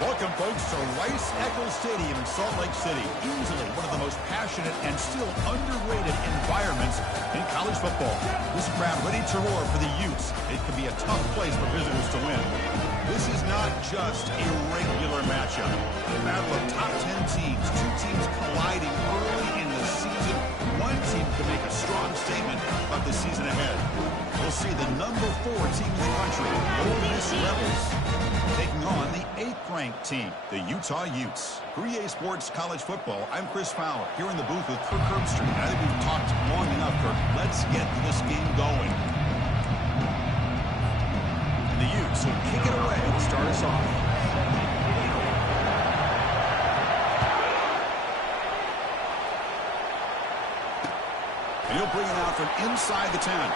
Welcome, folks, to Rice-Eccles Stadium in Salt Lake City. Easily one of the most passionate and still underrated environments in college football. This crowd ready to roar for the Utes. It can be a tough place for visitors to win. This is not just a regular matchup. A battle of top 10 teams. Two teams colliding early in the season. One team can make a strong statement about the season ahead. We'll see the number 4 team in the country, the Ole Miss Rebels, taking on the 8th-ranked team, the Utah Utes. For EA Sports College Football, I'm Chris Fowler, here in the booth with Kirk Herbstreit. I think we've talked long enough, Kirk. Let's get this game going. And the Utes will kick it away to start us off. And he'll bring it out from inside the 10.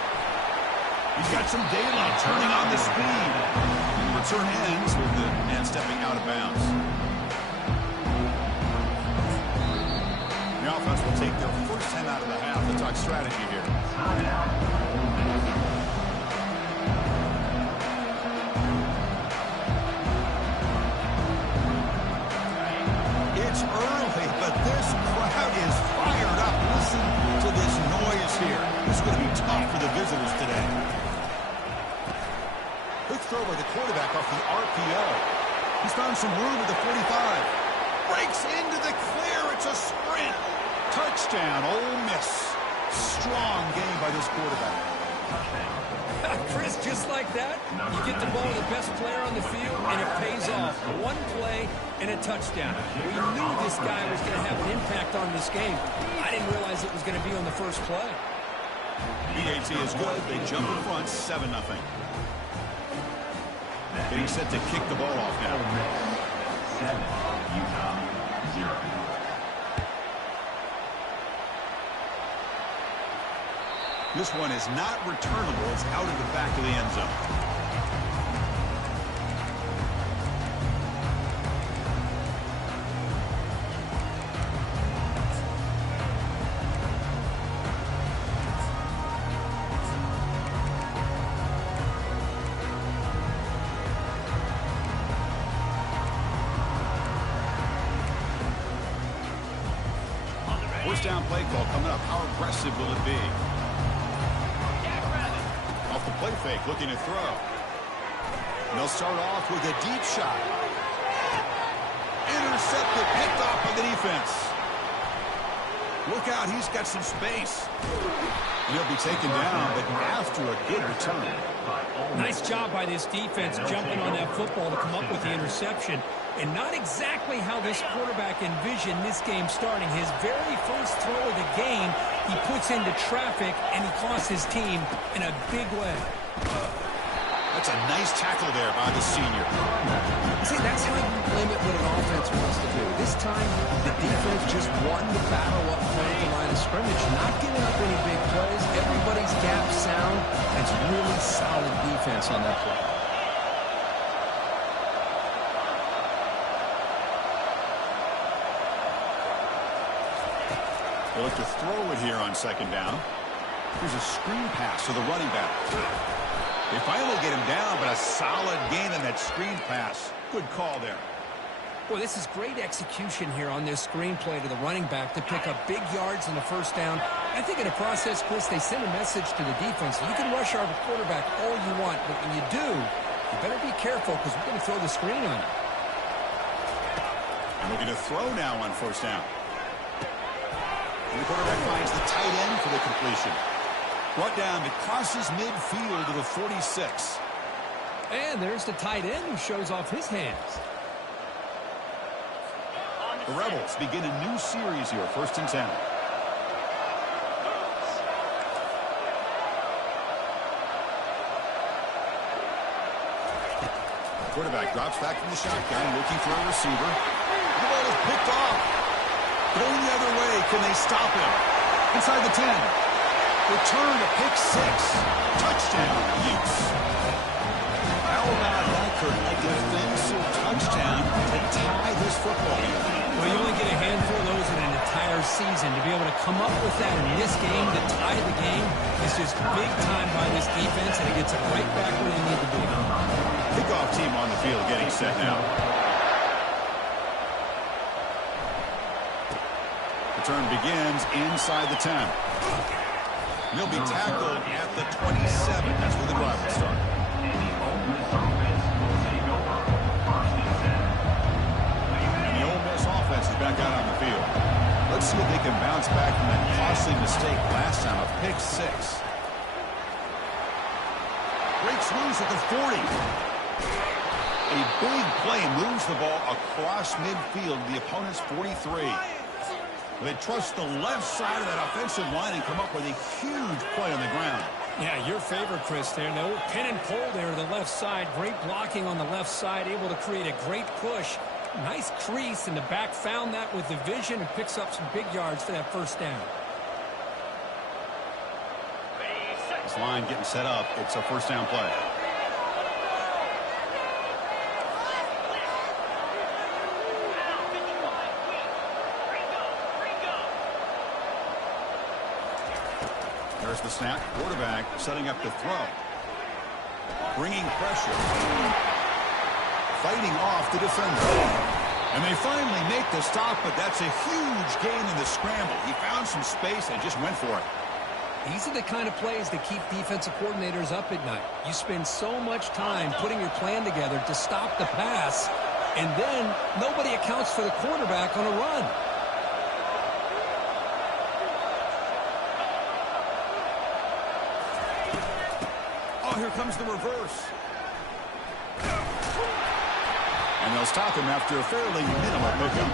He's got some daylight turning on the speed. Return ends with the man stepping out of bounds. The offense will take their first 10 out of the half. Let's talk strategy here. It's early, but this crowd is fired up. Listen to this noise here. This is going to be tough for the visitors today. Quick throw by the quarterback off the RPO. He's found some room at the 45. Breaks into the clear. It's a sprint. Touchdown, Ole Miss. Strong game by this quarterback. Chris, just like that, you get the ball to the best player on the field, and it pays off. One play and a touchdown. We knew this guy was going to have an impact on this game. I didn't realize it was going to be on the first play. BAT is good. They jump in front, 7-0. Getting set to kick the ball off now. 7, Utah 0. This one is not returnable. It's out of the back of the end zone. First down play call coming up. How aggressive will it be? Off the play fake, looking to throw. And they'll start off with a deep shot. Intercepted, picked off by the defense. Look out, he's got some space. And he'll be taken down, but after a good return. Nice job by this defense jumping on that football to come up with the interception. And not exactly how this quarterback envisioned this game starting. His very first throw of the game, he puts into traffic, and he costs his team in a big way. That's a nice tackle there by the senior. See, that's how you limit what an offense wants to do. This time, the defense just won the battle up front at the line of scrimmage, not giving up any big plays. Everybody's gap sound. It's really solid defense on that play. They'll look to throw it here on second down. Here's a screen pass to the running back. They finally get him down, but a solid gain on that screen pass. Good call there. Boy, this is great execution here on this screen play to the running back to pick up big yards in the first down. I think in the process, Chris, they send a message to the defense. You can rush our quarterback all you want, but when you do, you better be careful because we're going to throw the screen on you. And looking to throw now on first down. And the quarterback finds the tight end for the completion. Brought down, it crosses midfield to the 46. And there's the tight end who shows off his hands. The Rebels begin a new series here, 1st and 10. Quarterback drops back from the shotgun, looking for a receiver. The ball is picked off. Going the other way, can they stop him? Inside the 10. Return to pick 6. Touchdown, Utes. How about that, Kurt? A defensive touchdown to tie this football game. Well, you only get a handful of those in an entire season. To be able to come up with that in this game, to tie the game, is just big time by this defense, and it gets it right back where they need to be. Kickoff team on the field getting set now. return begins inside the 10. He'll be tackled at the 27. That's where the drive will start. And the Ole Miss offense is back out on the field. Let's see if they can bounce back from that costly mistake last time, a pick 6. Breaks loose at the 40. A big play moves the ball across midfield to the opponent's 43. They trust the left side of that offensive line and come up with a huge play on the ground. Yeah, your favorite, Chris, there. No pin and pull there to the left side. Great blocking on the left side, able to create a great push. Nice crease, and the back found that with the vision and picks up some big yards for that first down. This line getting set up. It's a first down play. There's the snap. Quarterback setting up to throw. Bringing pressure. Fighting off the defender. And they finally make the stop, but that's a huge gain in the scramble. He found some space and just went for it. These are the kind of plays that keep defensive coordinators up at night. You spend so much time putting your plan together to stop the pass, and then nobody accounts for the quarterback on a run. Oh, here comes the reverse. And they'll stop him after a fairly minimal pickup.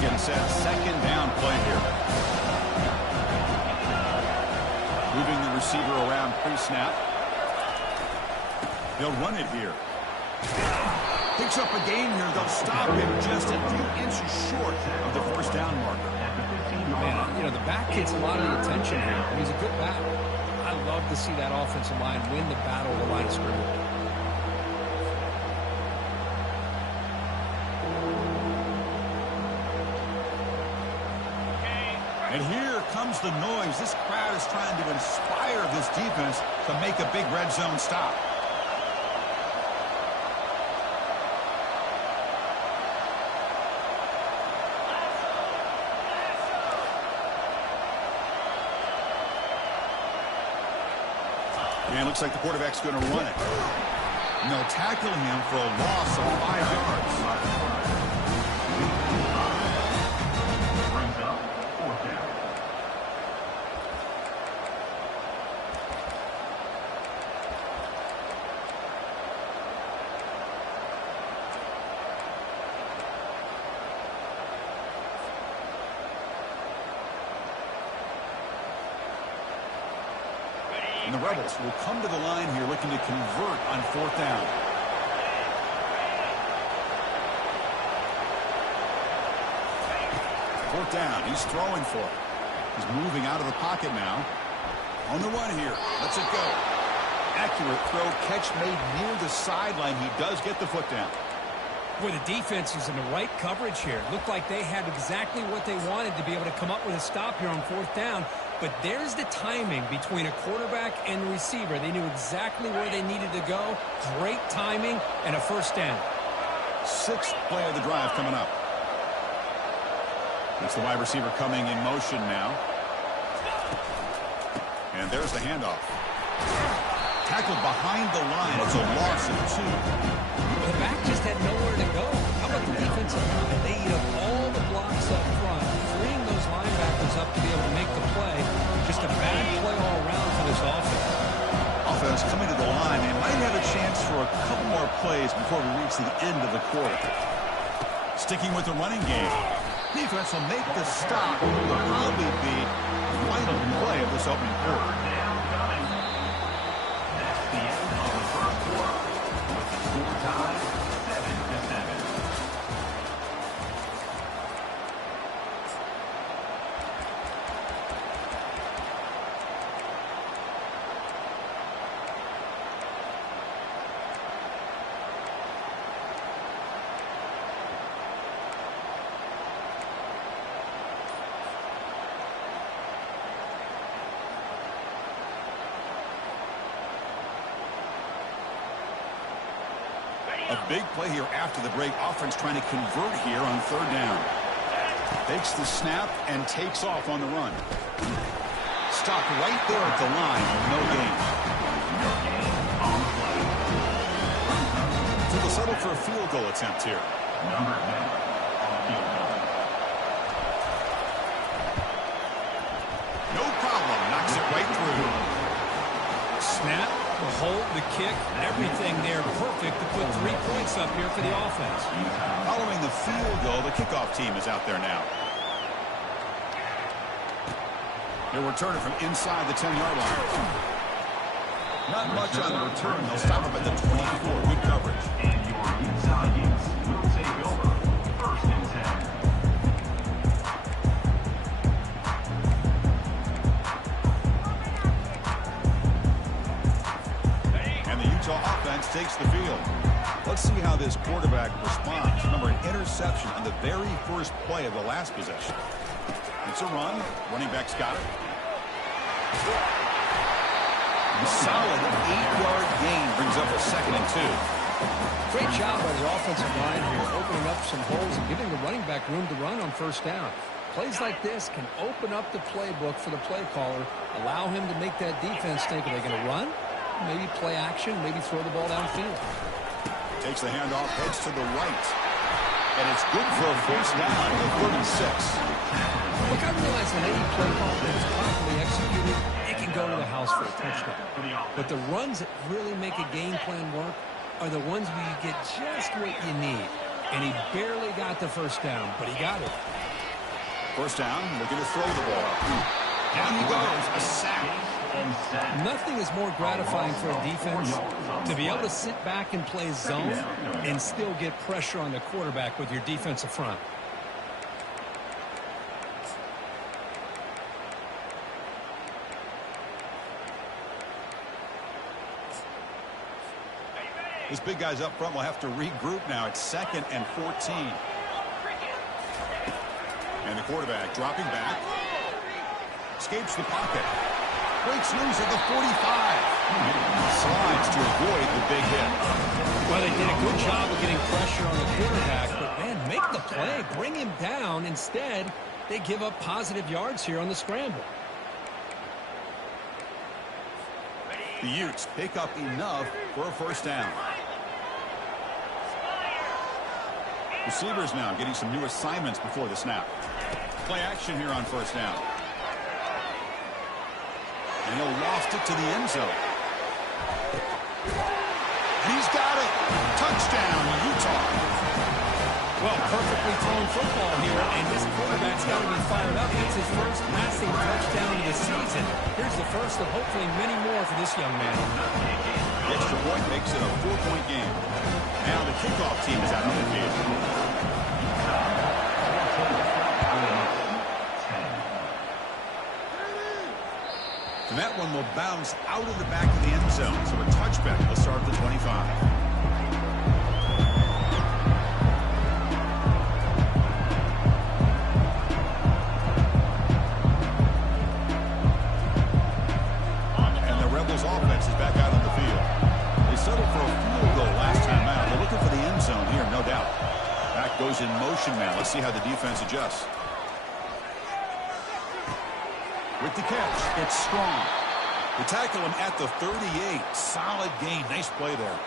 Getting set. Second down play here. Moving the receiver around pre-snap. They'll run it here. Picks up a gain here. They'll stop him just a few inches short of the first down marker. Man, you know, the back gets a lot of the attention here. And he's a good back. I love to see that offensive line win the battle of the line of scrimmage. And here comes the noise. This crowd is trying to inspire this defense to make a big red zone stop. And it looks like the quarterback's going to run it. And they'll tackle him for a loss of 5 yards. And the Rebels will come to the line here looking to convert on fourth down. Fourth down. He's throwing for it. He's moving out of the pocket now. On the run here. Lets it go. Accurate throw. Catch made near the sideline. He does get the foot down. Boy, the defense is in the right coverage here. Looked like they had exactly what they wanted to be able to come up with a stop here on fourth down. But there's the timing between a quarterback and the receiver. They knew exactly where they needed to go. Great timing and a first down. Sixth play of the drive coming up. It's the wide receiver coming in motion now. And there's the handoff. Tackled behind the line. It's a loss of 2. The back just had nowhere to go. How about the defensive line? They eat up all the blocks up front, freeing those linebackers up to be able to make the play. Just a bad play all around for this offense. Offense coming to the line. They might have a chance for a couple more plays before we reach the end of the quarter. Sticking with the running game. Defense will make the stop. It will probably be the final play of this opening quarter. A big play here after the break. Offense trying to convert here on third down. Takes the snap and takes off on the run. Stopped right there at the line. No gain. So they'll settle for a field goal attempt here. Number 10 on the field goal. No problem. Knocks it right through. Snap, the hold, the kick, everything there perfect to put 3 points up here for the offense. Following the field goal, the kickoff team is out there now. They'll return it from inside the 10-yard line. Not much on the return. They'll stop him at the 24. Good coverage. And your inside units will take over. First and 10. Offense takes the field. Let's see how this quarterback responds. Remember, an interception on the very first play of the last possession. It's a run. Running back's got it. Solid 8-yard gain brings up a 2nd and 2. Great job by the offensive line here, opening up some holes and giving the running back room to run on first down. Plays like this can open up the playbook for the play caller, allow him to make that defense think, are they going to run? Maybe play action, maybe throw the ball downfield. Takes the handoff, heads to the right. And it's good for a first down at 36. Look, I realize that any play call that is properly executed, it can go to the house for a touchdown. But the runs that really make a game plan work are the ones where you get just what you need. And he barely got the first down, but he got it. First down, looking to throw the ball. Down he goes, a sack. Nothing is more gratifying for a defense to be able to sit back and play zone and still get pressure on the quarterback with your defensive front. This big guy's up front will have to regroup now. It's 2nd and 14. And the quarterback dropping back. Escapes the pocket. Breaks loose at the 45. Slides to avoid the big hit. Well, they did a good job of getting pressure on the quarterback, but, man, make the play. Bring him down. Instead, they give up positive yards here on the scramble. The Utes pick up enough for a first down. Receivers now getting some new assignments before the snap. Play action here on first down. And he'll loft it to the end zone. And he's got it. Touchdown, Utah. Well, perfectly thrown football here, and this quarterback's got to be fired up. It's his first passing touchdown of the season. Here's the first of hopefully many more for this young man. The extra point makes it a 4-point game. Now the kickoff team is out on the field. And that one will bounce out of the back of the end zone. So a touchback will start at the 25. And the Rebels offense is back out on the field. They settled for a field goal last time out. They're looking for the end zone here, no doubt. Back goes in motion now. Let's see how the defense adjusts. With the catch, it's strong. They tackle him at the 38. Solid gain. Nice play there.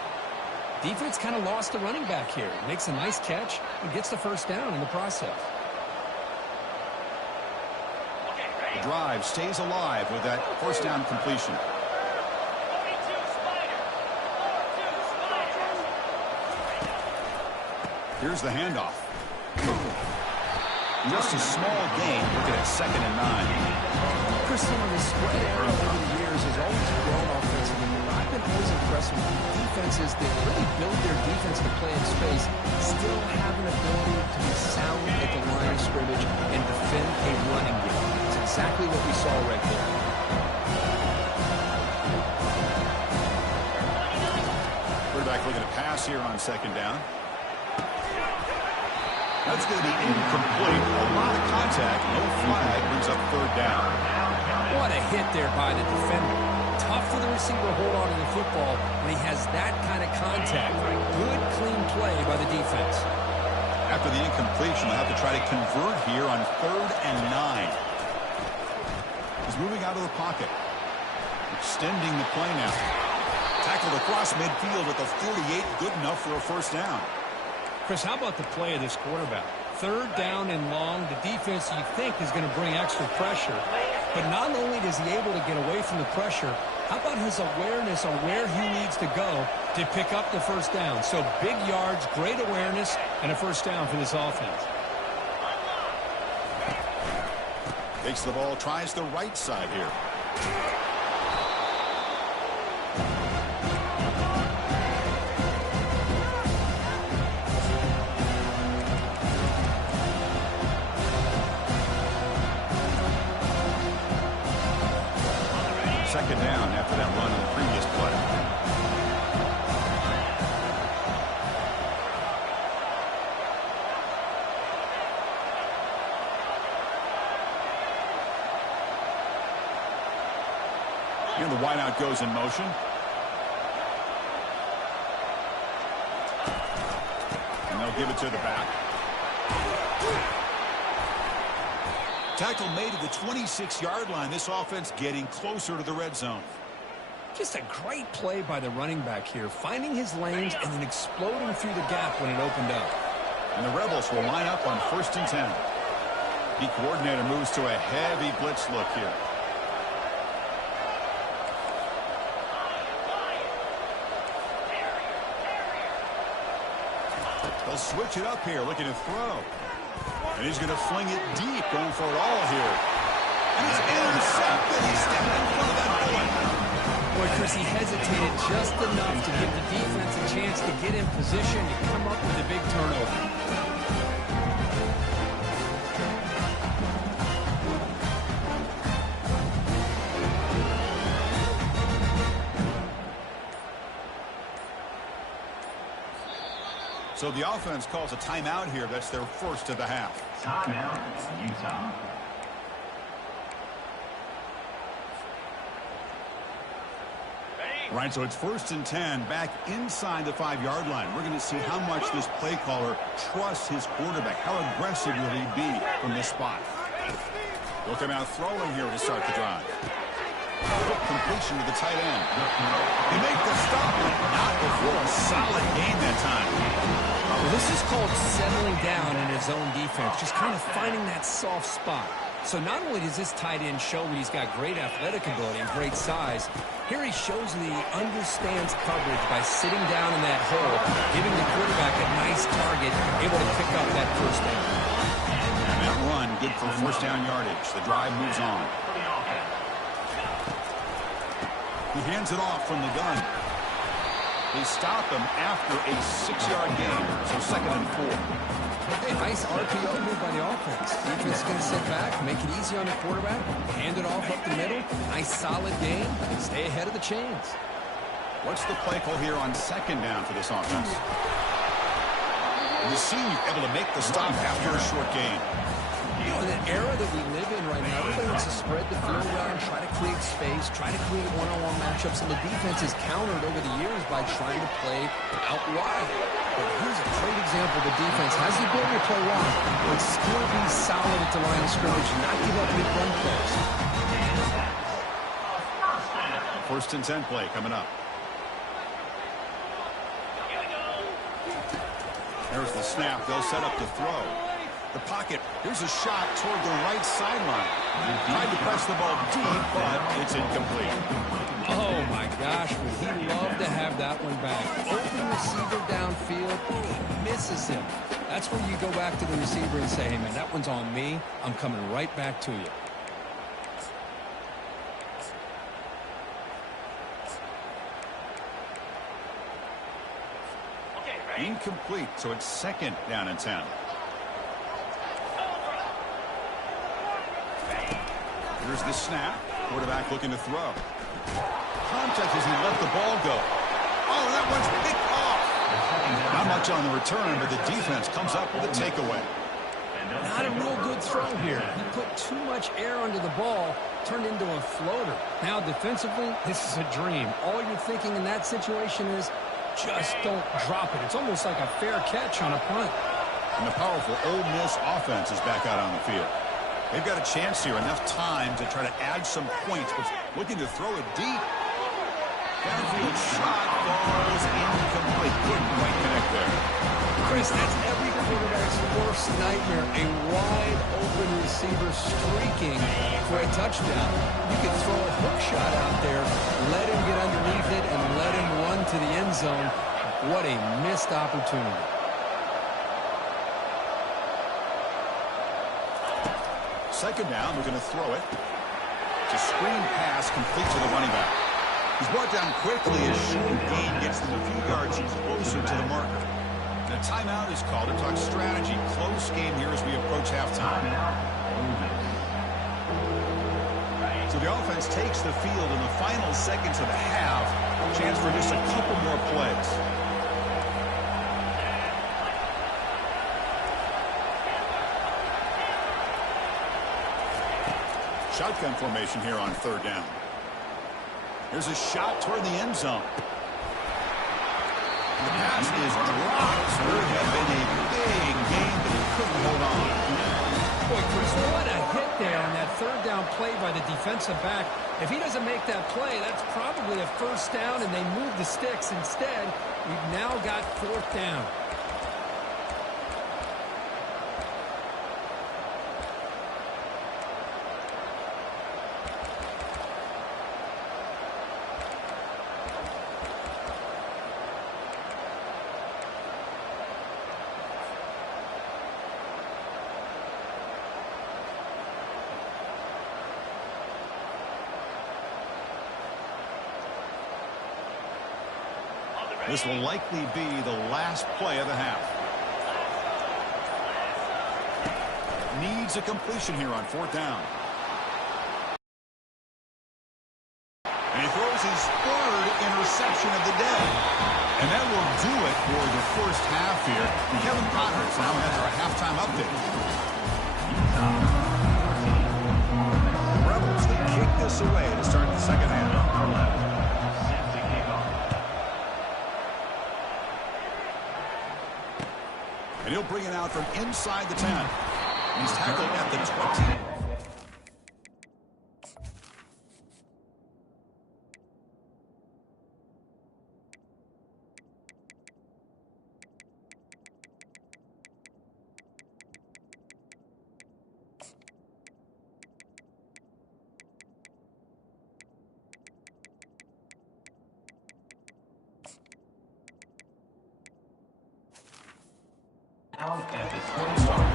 Defense kind of lost the running back here. Makes a nice catch and gets the first down in the process. The drive stays alive with that first down completion. Here's the handoff. Just a small gain. Looking at 2nd and 9. Christian, the spread era over the years has always grown offensively. I've been always impressed with defenses that really build their defense to play in space, still have an ability to be sound at the line of scrimmage and defend a running game. It's exactly what we saw right there. Quarterback looking to pass here on 2nd down. That's going to be incomplete. A lot of contact. No flag. Brings up 3rd down. What a hit there by the defender. Tough for the receiver to hold on to the football when he has that kind of contact. Good, clean defense. After the incompletion, they'll have to try to convert here on 3rd and 9. He's moving out of the pocket. Extending the play now. Tackled across midfield at the 48. Good enough for a first down. Chris, how about the play of this quarterback? 3rd down and long. The defense, you think, is going to bring extra pressure. But not only is he able to get away from the pressure, how about his awareness on where he needs to go to pick up the first down? So big yards, great awareness, and a first down for this offense. Takes the ball, tries the right side here. Second down after that run on the previous play. And the wideout goes in motion. And they'll give it to the back. Tackle made at the 26-yard line. This offense getting closer to the red zone. Just a great play by the running back here, finding his lanes and then exploding through the gap when it opened up. And the Rebels will line up on 1st and 10. The coordinator moves to a heavy blitz look here. They'll switch it up here, looking to throw. And he's going to fling it deep, going for it all here. And he's intercepted. He's standing in front of that bullet. Boy, Chris, he hesitated just enough to give the defense a chance to get in position to come up with a big turnover. So the offense calls a timeout here. That's their first of the half. Timeout, Utah. Right, so it's 1st and 10, back inside the 5-yard line. We're going to see how much this play caller trusts his quarterback. How aggressive will he be from this spot? He'll come out throwing here to start the drive. Completion to the tight end. They make the stop, but not before a solid gain that time. Well, this is called settling down in his own defense, just kind of finding that soft spot. So not only does this tight end show that he's got great athletic ability and great size, here he shows that he understands coverage by sitting down in that hole, giving the quarterback a nice target, able to pick up that first down. And that run, good for first down yardage. The drive moves on. He hands it off from the gun. They stop him after a 6-yard gain, so 2nd and 4. Hey, nice RPO move by the offense. Defense is going to sit back, make it easy on the quarterback, hand it off up the middle. Nice solid gain. Stay ahead of the chains. What's the play call here on 2nd down for this offense? The senior able to make the stop after a short gain. You know, in the era that we live in right now, everybody wants to spread the field around, try to create space, try to create one-on-one matchups, and the defense has countered over the years by trying to play out wide. But here's a great example. The defense has the ability to play wide, but still be solid at the line of scrimmage and not give up big run plays. 1st and 10 play coming up. There's the snap. They'll set up the throw. The pocket. Here's a shot toward the right sideline. Tried to press the ball deep, but it's incomplete. Oh, my gosh. Would he love to have that one back. Open receiver downfield. He misses him. That's where you go back to the receiver and say, hey, man, that one's on me. I'm coming right back to you. Incomplete, so it's 2nd down and 10. Here's the snap. Quarterback looking to throw. Contact as he let the ball go. Oh, that one's picked off. Not much on the return, but the defense comes up with a takeaway. Not a real good throw here. He put too much air under the ball, turned into a floater. Now, defensively, this is a dream. All you're thinking in that situation is, just don't drop it. It's almost like a fair catch on a punt. And the powerful Ole Miss offense is back out on the field. They've got a chance here, enough time to try to add some points, but looking to throw it deep. Downfield shot falls incomplete. Couldn't quite connect there. Chris, that's every quarterback's worst nightmare. A wide-open receiver streaking for a touchdown. You could throw a hook shot out there, let him get underneath it, and let him run to the end zone. What a missed opportunity. Second down, we're going to throw it. It's a screen pass complete to the running back. He's brought down quickly as short gain gets them a few yards closer to the marker. And a timeout is called to talk strategy. Close game here as we approach halftime. So the offense takes the field in the final seconds of the half. Chance for just a couple more plays. Shotgun formation here on third down. Here's a shot toward the end zone. The pass is dropped. Would have been a big game, but he couldn't hold on. Boy, Chris, what a hit there on that third down play by the defensive back. If he doesn't make that play, that's probably a first down, and they move the sticks. Instead, we've now got fourth down. This will likely be the last play of the half. Needs a completion here on fourth down. And he throws his third interception of the day. And that will do it for the first half here. And Kevin Conrad's now has our halftime update. The Rebels, they kick this away to start the second half. And he'll bring it out from inside the 10. He's tackled at the 20. Out at the 20-yard line.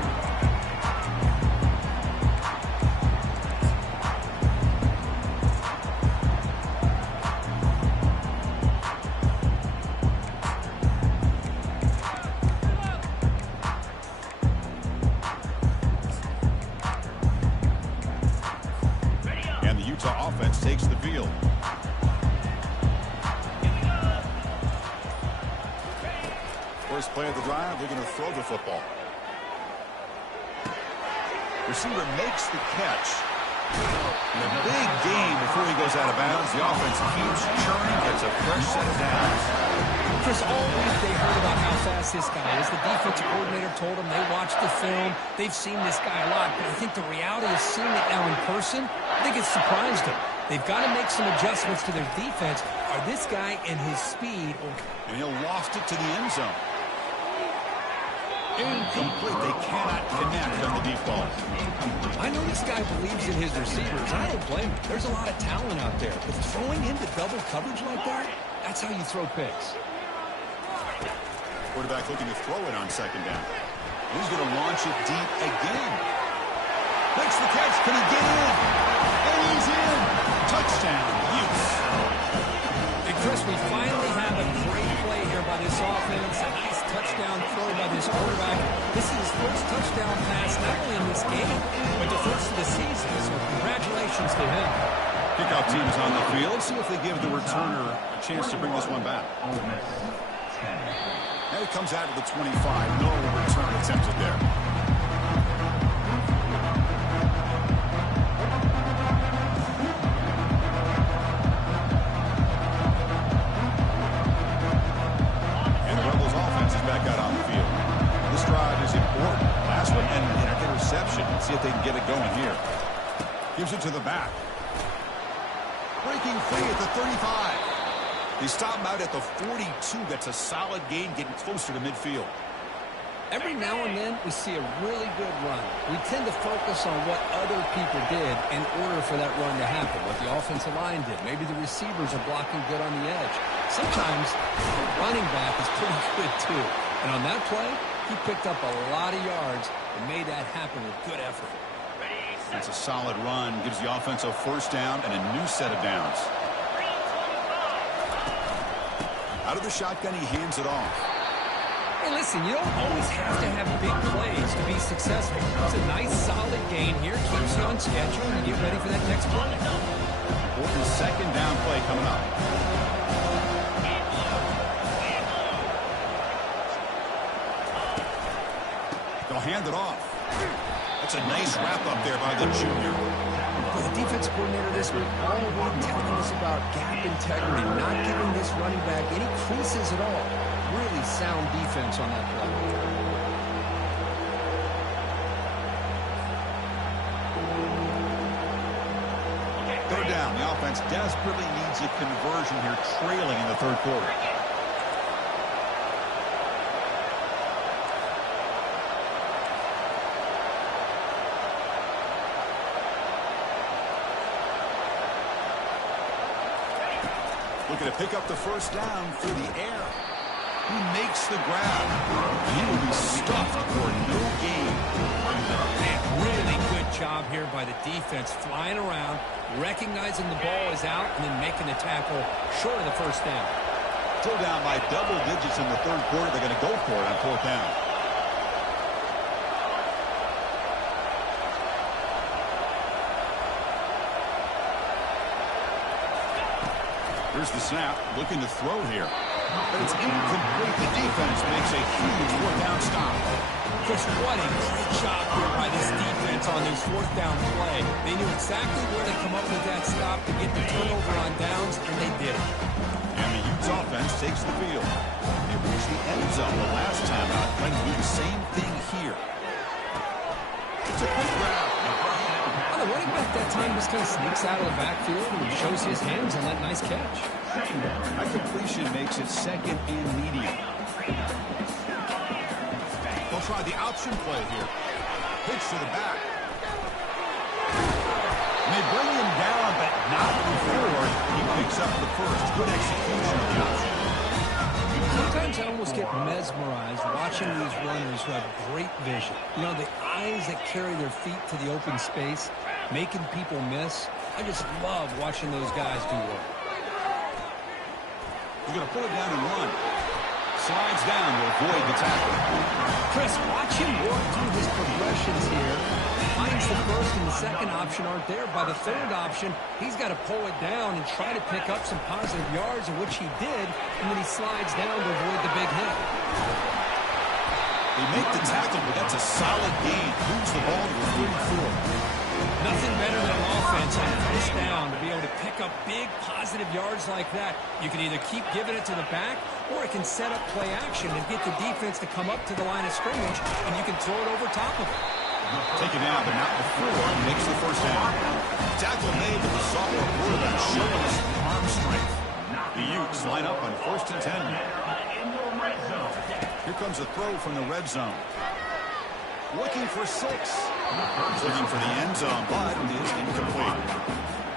And the Utah offense takes the field. First play of the drive, they're going to throw the football. Receiver makes the catch. And a big gain before he goes out of bounds. The offense keeps churning, gets a fresh set of downs. Chris, all week they heard about how fast this guy is. The defensive coordinator told them they watched the film. They've seen this guy a lot. But I think the reality is seeing it now in person, I think it's surprised them. They've got to make some adjustments to their defense. Are this guy and his speed? And he'll loft it to the end zone. Incomplete. They cannot connect on the deep ball. I know this guy believes in his receivers. I don't blame him. There's a lot of talent out there. But throwing into double coverage like that, that's how you throw picks. Quarterback looking to throw it on second down. He's going to launch it deep again. Makes the catch. Can he get in? And he's in. Touchdown, Utes. And Chris, we finally have a great play here by this offense. A nice touchdown throw by this quarterback. This is his first touchdown pass, not only in this game, but the first of the season. So congratulations to him. Kickoff team is on the field. See if they give the returner a chance to bring this one back. And it comes out of the 25. No return attempted there. if they can get it going here. Gives it to the back. Breaking free at the 35. They stop him out at the 42. That's a solid gain, getting closer to midfield. Every now and then, we see a really good run. We tend to focus on what other people did in order for that run to happen, what the offensive line did. Maybe the receivers are blocking good on the edge. Sometimes the running back is pretty good, too. And on that play, he picked up a lot of yards and made that happen with good effort. That's a solid run. Gives the offense a first down and a new set of downs. Out of the shotgun, he hands it off. Hey, listen, you don't always have to have big plays to be successful. It's a nice, solid gain here. Keeps you on schedule and you get ready for that next play. Important second down play coming up. They'll hand it off. That's a nice wrap-up there by the junior. Well, the defense coordinator this week all week telling us about gap integrity, not giving this running back any creases at all. Really sound defense on that play. Third down. The offense desperately needs a conversion here, trailing in the third quarter. Looking to pick up the first down through the air. He makes the grab. He will be stuffed for no gain. Man, really good job here by the defense, flying around, recognizing the ball is out, and then making the tackle short of the first down. Still down by double digits in the third quarter. They're going to go for it on fourth down. Here's the snap, looking to throw here. But it's incomplete. The defense makes a huge fourth down stop. Chris, what a great job here by this defense on this fourth down play. They knew exactly where to come up with that stop to get the turnover on downs, and they did it. And the Utes offense takes the field. They reached the end zone the last time out, trying to do the same thing here. It's a quick grab. Well, the running back that time just kind of sneaks out of the backfield and shows his hands on that nice catch. That completion makes it second and medium. They'll try the option play here. Pitch to the back. And they bring him down, but not before he picks up the first. Good execution of the option. Sometimes I almost get mesmerized watching these runners who have great vision. You know, the eyes that carry their feet to the open space, making people miss. I just love watching those guys do work. He's going to pull it down and run. Slides down to avoid the tackle. Chris, watch him work through his progressions here. Finds the first and the second option aren't there. By the third option, he's got to pull it down and try to pick up some positive yards, of which he did, and then he slides down to avoid the big hit. They make the tackle, but that's a solid gain. Moves the ball to the 34. Nothing better than an offense on first down to be able to pick up big positive yards like that. You can either keep giving it to the back, or it can set up play action and get the defense to come up to the line of scrimmage, and you can throw it over top of it. Take it down, but not before he makes the first down. Tackle made with the sophomore quarterback showing his arm strength. The Utes line up on first and 10. Here comes a throw from the red zone. Looking for 6. Looking for the end zone, but it is incomplete.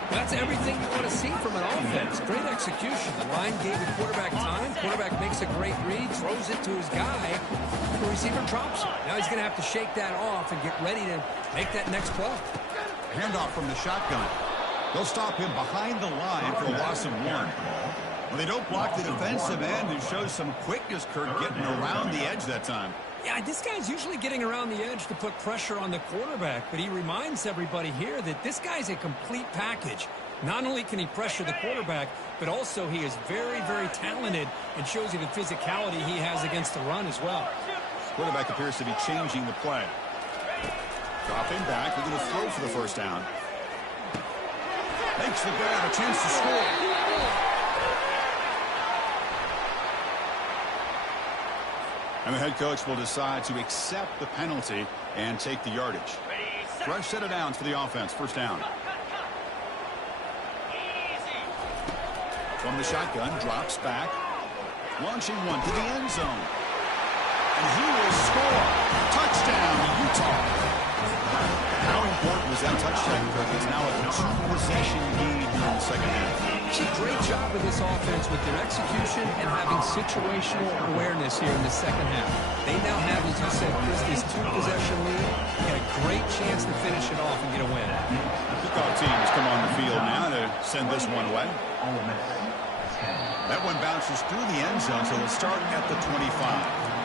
That's everything you want to see from an offense. Great execution. The line gave the quarterback time. Quarterback makes a great read, throws it to his guy. The receiver drops it. Now he's going to have to shake that off and get ready to make that next play. Handoff from the shotgun. They'll stop him behind the line for a loss of 1. Well, they don't block the defensive end and shows some quickness, Kurt, getting around the edge that time. Yeah, this guy's usually getting around the edge to put pressure on the quarterback, but he reminds everybody here that this guy's a complete package. Not only can he pressure the quarterback, but also he is very, very talented and shows you the physicality he has against the run as well. Quarterback appears to be changing the play. Dropping back, we're going to throw for the first down. Makes the grab, a chance to score. And the head coach will decide to accept the penalty and take the yardage. Fresh set of downs for the offense. First down. From the shotgun, drops back. Launching one to the end zone. And he will score. Touchdown, Utah. How important was that touchdown? Because it's now a two-possession lead in the second half. Great job of this offense with their execution and having situational awareness here in the second half. They now have, as you said, Chris, this two-possession lead and a great chance to finish it off and get a win. Kickoff teams come on the field now to send this one away. That one bounces through the end zone, so they'll start at the 25.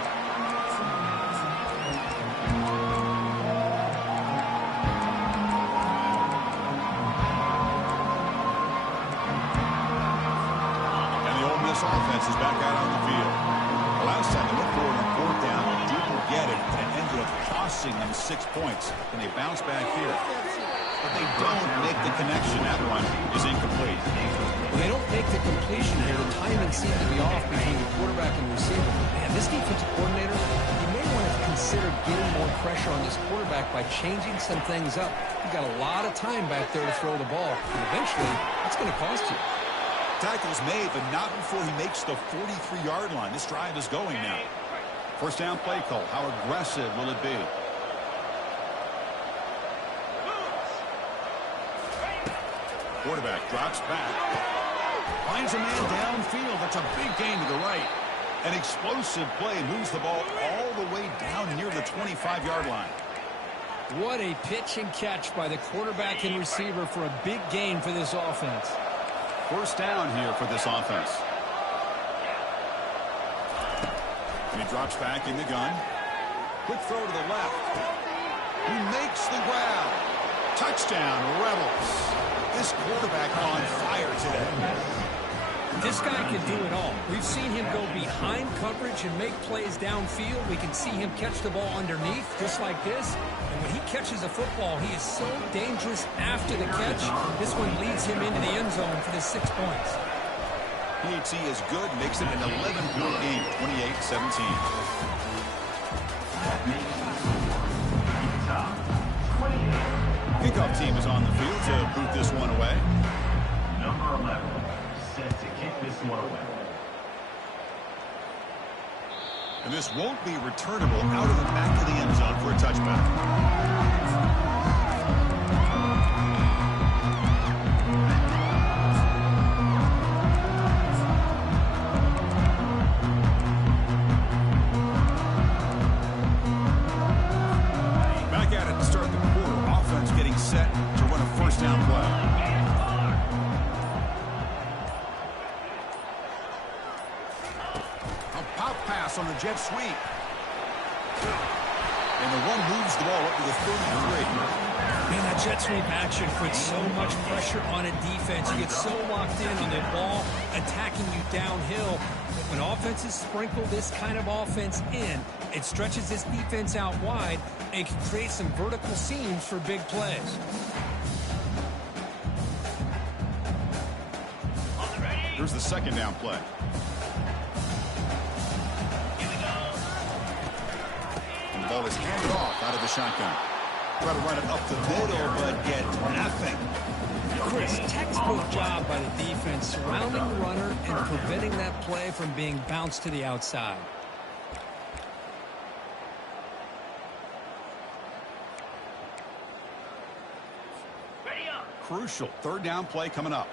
Offense is back out on the field. Last time they went for it on fourth down, didn't get it, and it ended up costing them 6 points. And they bounce back here. But they don't make the connection. That one is incomplete. When they don't make the completion here, the timing seemed to be off between the quarterback and the receiver. Man, this defensive coordinator, you may want to consider getting more pressure on this quarterback by changing some things up. You've got a lot of time back there to throw the ball, and eventually, that's going to cost you. Tackle's made, but not before he makes the 43-yard line. This drive is going now. First down play call. How aggressive will it be? Quarterback drops back. Finds a man downfield. That's a big gain to the right. An explosive play moves the ball all the way down near the 25-yard line. What a pitch and catch by the quarterback and receiver for a big gain for this offense. First down here for this offense. And he drops back in the gun. Quick throw to the left. He makes the grab. Touchdown, Rebels. This quarterback on fire today. This guy can do it all. We've seen him go behind coverage and make plays downfield. We can see him catch the ball underneath just like this. And when he catches a football, he is so dangerous after the catch. This one leads him into the end zone for the 6 points. PAT is good, makes it an 11-point game, 28-17. Kickoff team is on the field to boot this one away. Number 11, set to kick this one away. And this won't be returnable out of the back of the end zone for a touchback. Back at it to start the quarter. Offense getting set to run a first down play. On the jet sweep. And the one moves the ball up to the 33. Man, that jet sweep action puts so much pressure on a defense. You get so locked in on the ball attacking you downhill. But when offenses sprinkle this kind of offense in, it stretches this defense out wide and can create some vertical seams for big plays. Here's the second down play. The ball is handed off out of the shotgun. Try to run it up the middle, but get nothing. Chris, textbook job by the defense surrounding the runner and preventing that play from being bounced to the outside. Crucial third down play coming up.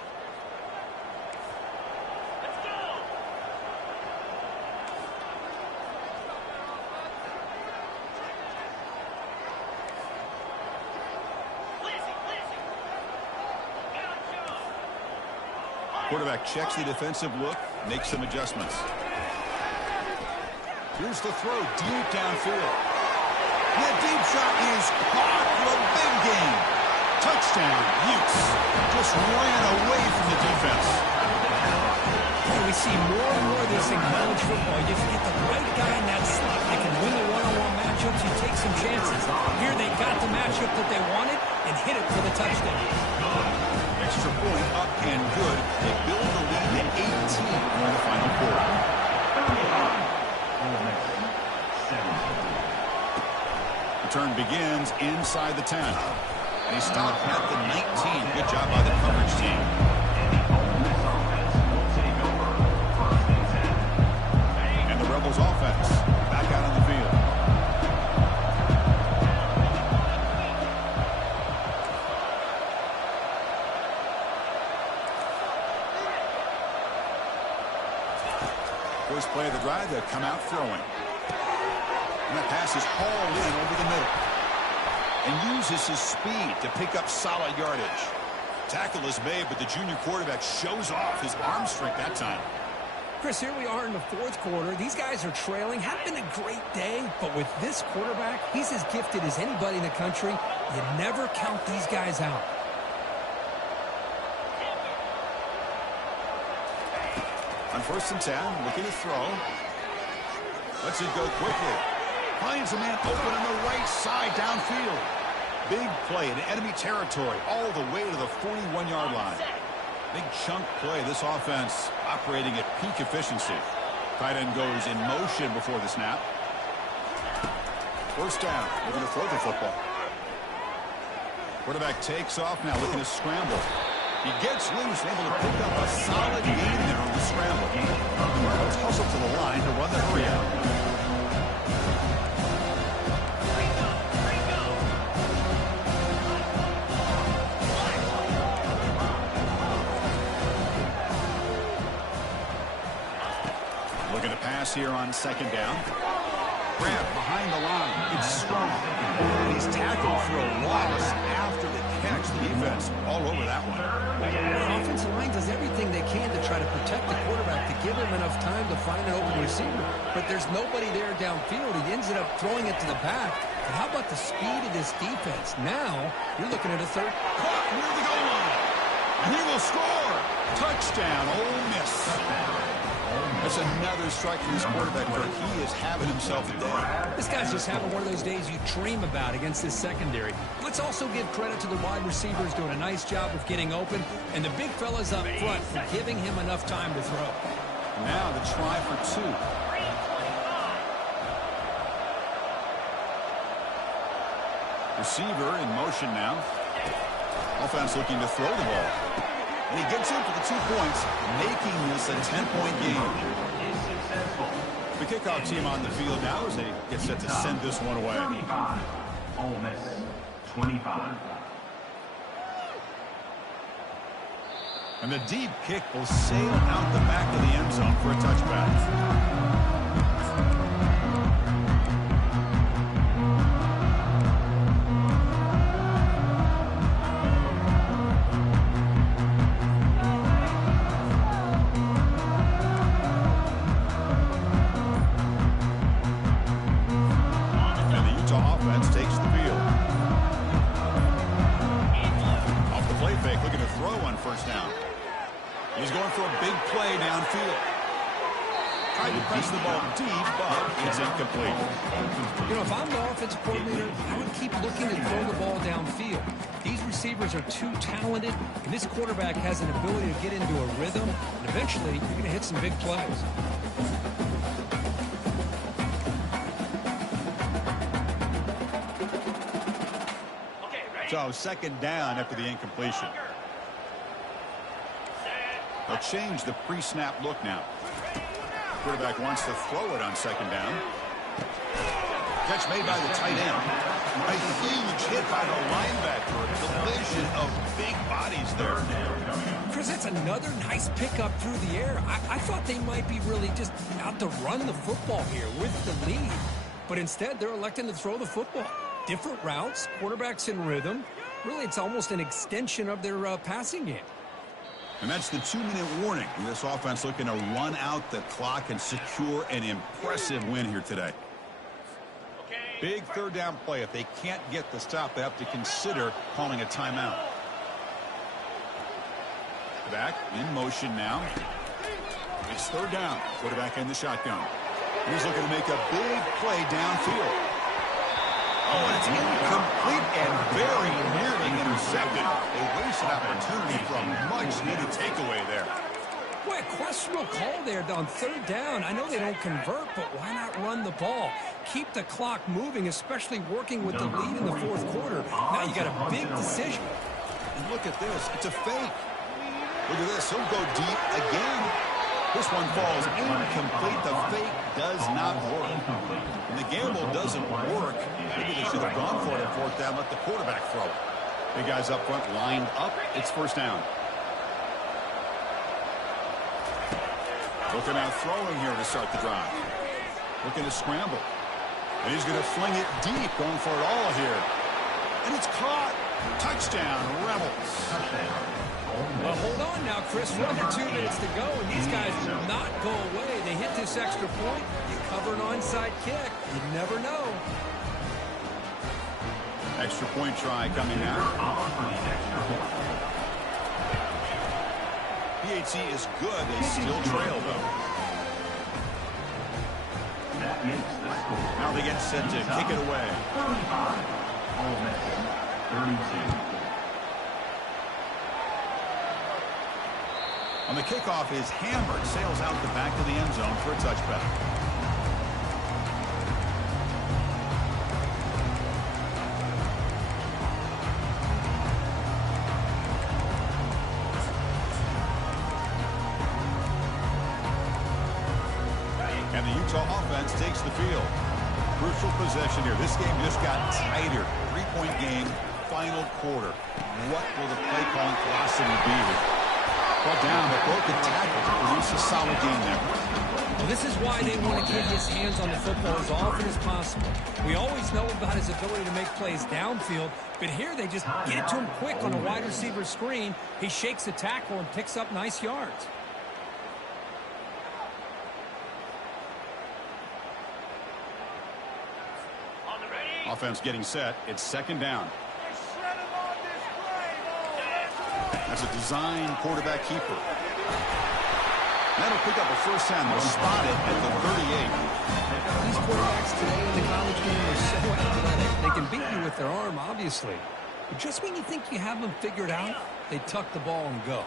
Quarterback checks the defensive look, makes some adjustments. Here's the throw deep downfield. That deep shot is caught for a big gain. Touchdown, Utes. Just ran away from the defense. And we see more and more of this in college football. You just get the right guy in that slot. They can win the one-on-one matchups. You take some chances. Here they got the matchup that they wanted and hit it for the touchdown. Extra point up and good. They build the lead to 18 in the final quarter. 17. return begins inside the 10. And he stopped at the 19. Good job by the coverage team. And the Rebels offense back out on the field. First play of the drive, they'll come out throwing. And that pass is hauled in over the middle. And uses his speed to pick up solid yardage. Tackle is made, but the junior quarterback shows off his arm strength that time. Chris, here we are in the fourth quarter. These guys are trailing. Hadn't been a great day, but with this quarterback, he's as gifted as anybody in the country. You never count these guys out. On 1st and 10, looking to throw. Lets it go quickly. Finds a man open on the right side downfield. Big play in enemy territory all the way to the 41-yard line. Big chunk play. This offense operating at peak efficiency. Tight end goes in motion before the snap. First down. Looking to throw the football. Quarterback takes off now, looking to scramble. He gets loose, able to pick up a solid gain there on the scramble. Let's hustle to the line to run the hurry out. Looking to pass here on 2nd down. Grab behind the line. It's strong. And he's tackled for a loss after the catch. The defense all over that one. The offensive line does everything they can to try to protect the quarterback, to give him enough time to find an open receiver. But there's nobody there downfield. He ends up throwing it to the back. But how about the speed of this defense? Now, you're looking at a third. Caught near the goal line. And he will score. Touchdown, Ole Miss. That's another strike from his quarterback, but he is having himself a day. This guy's just having one of those days you dream about against this secondary. Let's also give credit to the wide receivers doing a nice job of getting open, and the big fellas up front for giving him enough time to throw. Now the try for 2. Receiver in motion now. Offense looking to throw the ball. And he gets in for the 2 points, making this a 10-point game. The kickoff team on the field now as they get set to send this one away. 35. Ole Miss, 25. And the deep kick will sail out the back of the end zone for a touchback. First down. He's going for a big play downfield. Tried to press the ball deep, but it's incomplete. You know, if I'm the offensive coordinator, I would keep looking to throw the ball downfield. These receivers are too talented, and this quarterback has an ability to get into a rhythm, and eventually you're going to hit some big plays. So 2nd down after the incompletion. They'll change the pre-snap look now. Quarterback wants to throw it on 2nd down. Catch made by the tight end. A huge hit by the linebacker. A collision of big bodies there. Chris, that's another nice pickup through the air. I thought they might be really just out to run the football here with the lead. But instead, they're electing to throw the football. Different routes, quarterbacks in rhythm. Really, it's almost an extension of their passing game. And that's the 2-minute warning. This offense looking to run out the clock and secure an impressive win here today. Big 3rd down play. If they can't get the stop, they have to consider calling a timeout. Back in motion now. It's 3rd down. Quarterback in the shotgun. He's looking to make a big play downfield. Oh, and it's incomplete and very nearly intercepted. A wasted opportunity for a much-needed takeaway there. Boy, a questionable call there on third down. I know they don't convert, but why not run the ball? Keep the clock moving, especially working with the lead in the fourth quarter. Now you got a big decision. And look at this. It's a fake. Look at this. He'll go deep again. This one falls incomplete. The fake does not work. And the gamble doesn't work. Maybe they should have gone for it on fourth down. Let the quarterback throw it. Big guys up front lined up. It's first down. Looking at throwing here to start the drive. Looking to scramble. And he's going to fling it deep, going for it all here. And it's caught. Touchdown, Rebels. Well, hold on now, Chris. We're under 2 minutes to go, and these guys will not go away. They hit this extra point. You cover an onside kick. You never know. Extra point try coming now. PAT is good. They still trail, though. Now they get set to kick it away. 32. On the kickoff is hammered. Sails out the back of the end zone for a touchback. And the Utah offense takes the field. Crucial possession here. This game just got tighter. 3-point game, final quarter. What will the play calling philosophy be here? Brought down, but broke the tackle to produce a solid game there. Well, this is why they want to get his hands on the football as often as possible. We always know about his ability to make plays downfield, but here they just get it to him quick on a wide receiver screen. He shakes the tackle and picks up nice yards. Offense getting set. It's second down. That's a design quarterback keeper. That'll pick up a first down. They'll spot it at the 38. These quarterbacks today in the college game are so athletic. They can beat you with their arm, obviously. But just when you think you have them figured out, they tuck the ball and go.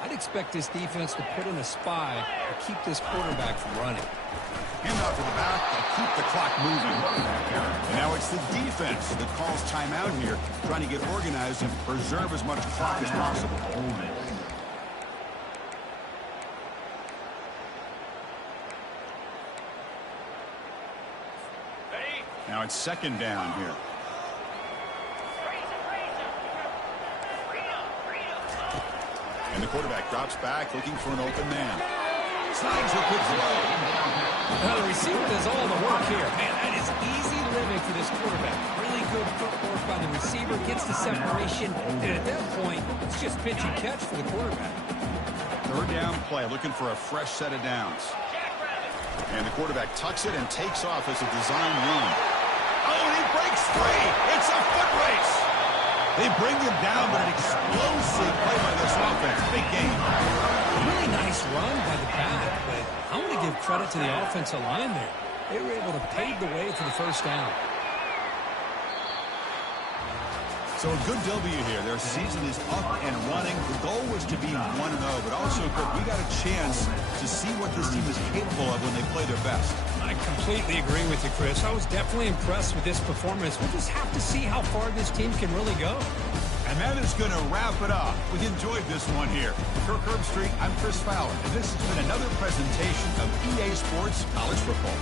I'd expect this defense to put in a spy to keep this quarterback from running. Hand off to the back to keep the clock moving. And now it's the defense that calls timeout here, trying to get organized and preserve as much clock as possible. Now it's second down here. And the quarterback drops back, looking for an open man. Slides a good throw. Well, the receiver does all the work here. Man, that is easy living for this quarterback. Really good footwork by the receiver, gets the separation, and at that point, it's just pitch and catch for the quarterback. Third down play, looking for a fresh set of downs. And the quarterback tucks it and takes off as a design run. Oh, and he breaks free. It's a foot race. They bring him down, but an explosive play by this offense. Big game. Really nice run by the back, but I want to give credit to the offensive line there. They were able to pave the way for the first down. So a good W here. Their season is up and running. The goal was to be 1-0, but also, we got a chance to see what this team is capable of when they play their best. I completely agree with you, Chris. I was definitely impressed with this performance. We'll just have to see how far this team can really go. And that is going to wrap it up. We enjoyed this one here. For Kirk Herbstreit, I'm Chris Fowler, and this has been another presentation of EA Sports College Football.